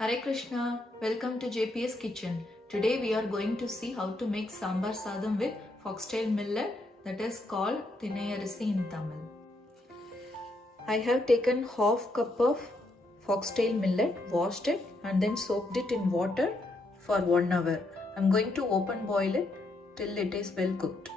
Hare Krishna, welcome to JPS Kitchen. Today we are going to see how to make sambar sadam with foxtail millet, that is called Thinai in Tamil. I have taken half cup of foxtail millet, washed it and then soaked it in water for 1 hour. I am going to open boil it till it is well cooked.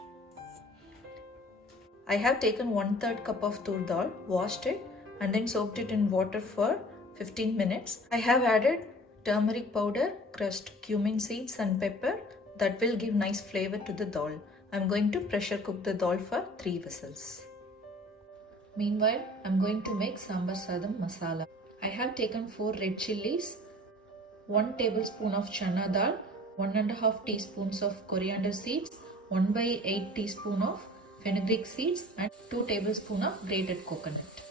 I have taken 1/3 cup of tur dal, washed it and then soaked it in water for 15 minutes. I have added turmeric powder, crushed cumin seeds and pepper that will give nice flavor to the dal. I am going to pressure cook the dal for 3 whistles. Meanwhile, I am going to make sambar sadam masala. I have taken 4 red chillies, 1 tablespoon of chana dal, 1.5 teaspoons of coriander seeds, 1/8 teaspoon of fenugreek seeds and 2 tablespoons of grated coconut.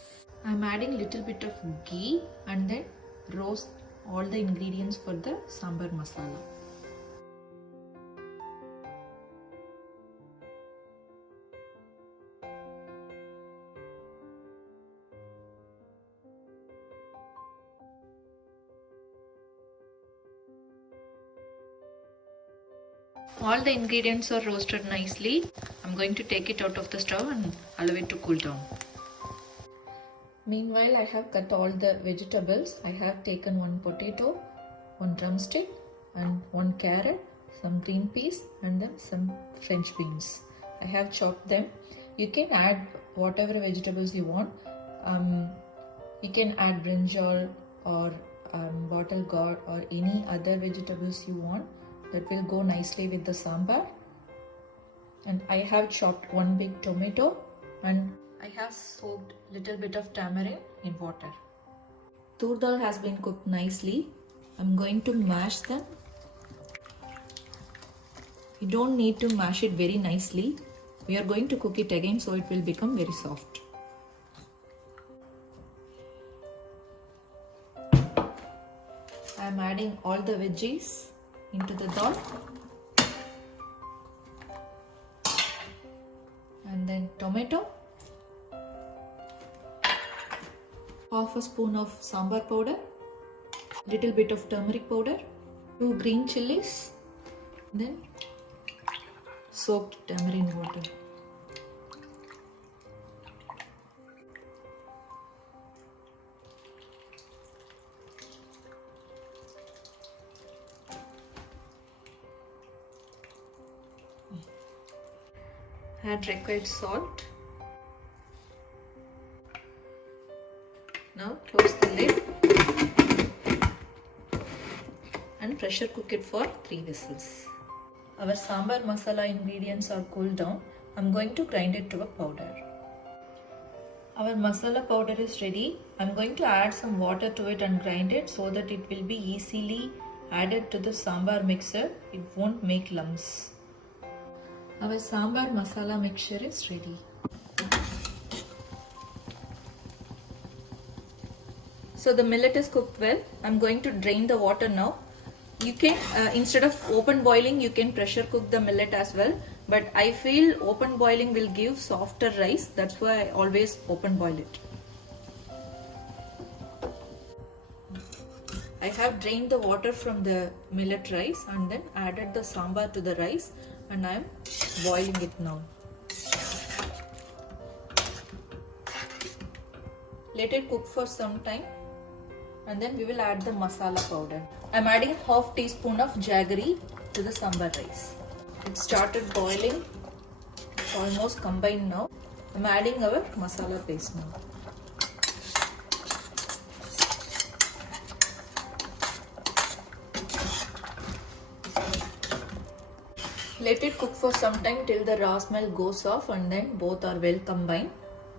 I am adding little bit of ghee and then roast all the ingredients for the sambar masala. All the ingredients are roasted nicely. I am going to take it out of the stove and allow it to cool down. Meanwhile, I have cut all the vegetables. I have taken 1 potato, 1 drumstick and 1 carrot, some green peas and then some French beans. I have chopped them. You can add whatever vegetables you want. You can add brinjal or bottle gourd or any other vegetables you want. That will go nicely with the sambar. And I have chopped 1 big tomato and I have soaked little bit of tamarind in water. Tur dal has been cooked nicely. I'm going to mash them. You don't need to mash it very nicely. We are going to cook it again so it will become very soft. I'm adding all the veggies into the dal. And then tomato. Half a spoon of sambar powder, little bit of turmeric powder, 2 green chilies, then soaked tamarind water. Add required salt. Now close the lid and pressure cook it for 3 whistles. Our sambar masala ingredients are cooled down. I am going to grind it to a powder. Our masala powder is ready. I am going to add some water to it and grind it so that it will be easily added to the sambar mixer. It won't make lumps. Our sambar masala mixture is ready. So the millet is cooked well. I'm going to drain the water now. You can, instead of open boiling, you can pressure cook the millet as well. But I feel open boiling will give softer rice. That's why I always open boil it. I have drained the water from the millet rice and then added the sambar to the rice and I am boiling it now. Let it cook for some time. And then we will add the masala powder. I am adding half teaspoon of jaggery to the sambar rice. It started boiling. It's almost combined now. I am adding our masala paste now. Let it cook for some time till the raw smell goes off and then both are well combined.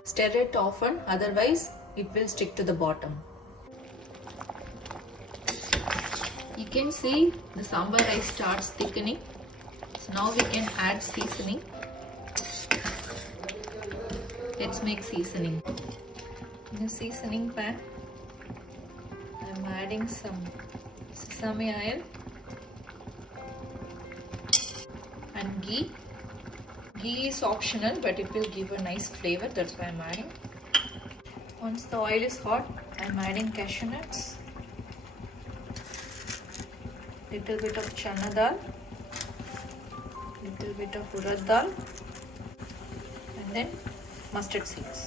Stir it often, otherwise it will stick to the bottom. You can see the sambar rice starts thickening. So now we can add seasoning. Let's make seasoning. In the seasoning pan, I am adding some sesame oil and ghee. Ghee is optional but it will give a nice flavor, that's why I am adding. Once the oil is hot, I am adding cashew nuts. little bit of chana dal, little bit of urad dal, and then mustard seeds.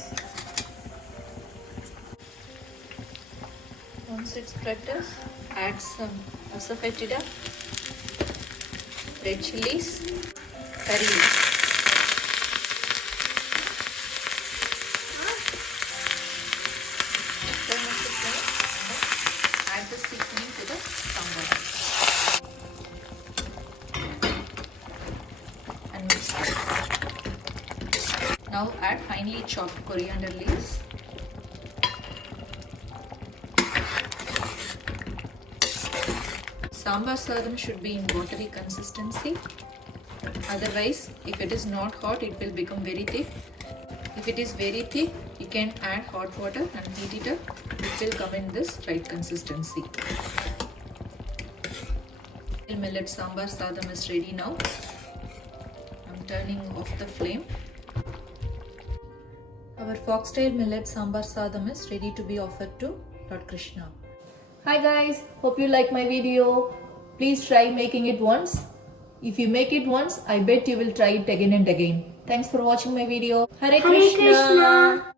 Once it spreads, add some asafoetida, red chilies, curry leaves. Add the seasoning to the sambar and mix it. Now add finely chopped coriander leaves. Sambar sadam should be in watery consistency. Otherwise, if it is not hot, it will become very thick. If it is very thick, you can add hot water and heat it up. It will come in this right consistency. Millet sambar sadam is ready now. I'm turning off the flame. Our foxtail millet sambar sadam is ready to be offered to Lord Krishna. Hi guys, hope you like my video. Please try making it once. If you make it once, I bet you will try it again and again. Thanks for watching my video. Hare Krishna.